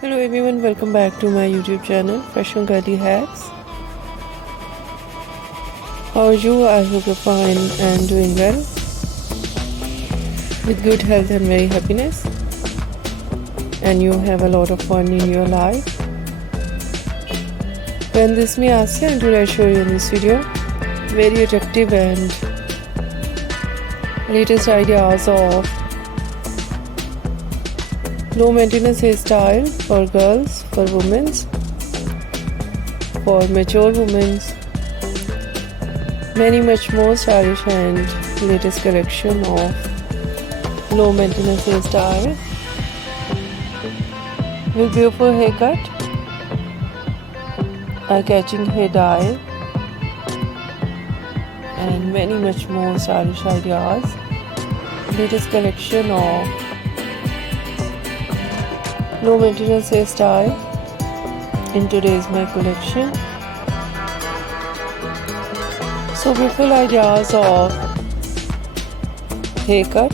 Hello everyone, welcome back to my YouTube channel Fashion Girly Hacks. How are you? I hope you're fine and doing well with good health and very happiness, and you have a lot of fun in your life. When this is me Asya, and today I show you in this video very attractive and latest ideas of low maintenance hairstyle for girls, for women, for mature women, many much more stylish and latest collection of low maintenance hairstyle with beautiful haircut, eye-catching hair dye, and many much more stylish ideas. Latest collection of low maintenance hairstyle in today's my collection. So beautiful ideas of haircut,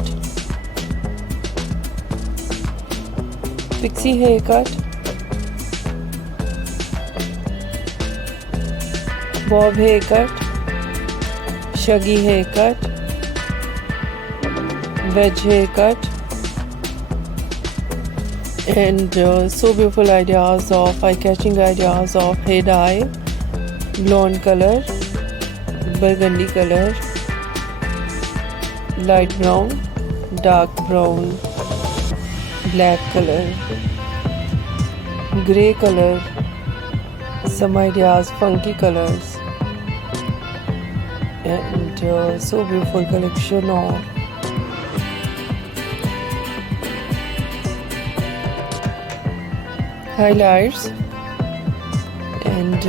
Pixie haircut, bob haircut, shaggy haircut, wedge haircut, and so beautiful ideas of eye-catching ideas of hair dye, blonde color, burgundy color, light brown, dark brown, black color, grey color, some ideas funky colors, and so beautiful collection of highlights and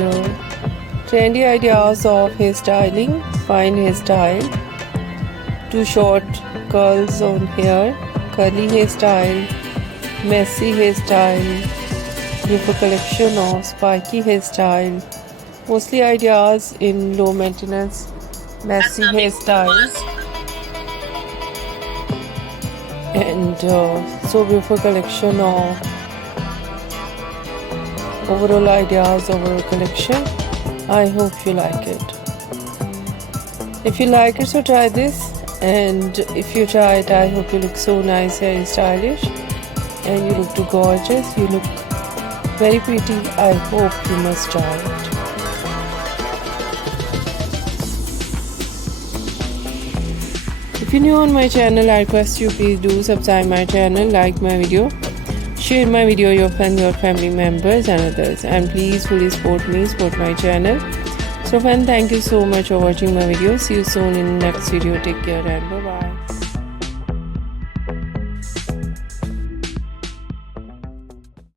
trendy ideas of hairstyling, fine hairstyle, too short curls on hair, curly hairstyle, messy hairstyle, beautiful collection of spiky hairstyle, mostly ideas in low maintenance messy hairstyles, and so beautiful collection of overall ideas, overall collection. I hope you like it. If you like it, so try this, and if you try it, I hope you look so nice and stylish, and you look too gorgeous, you look very pretty. I hope you must try it. If you're new on my channel, I request you please do subscribe my channel, like my video, share my video your friends, your family members and others, and please fully support me, support my channel. So friends, thank you so much for watching my video. See you soon in next video. Take care and bye bye.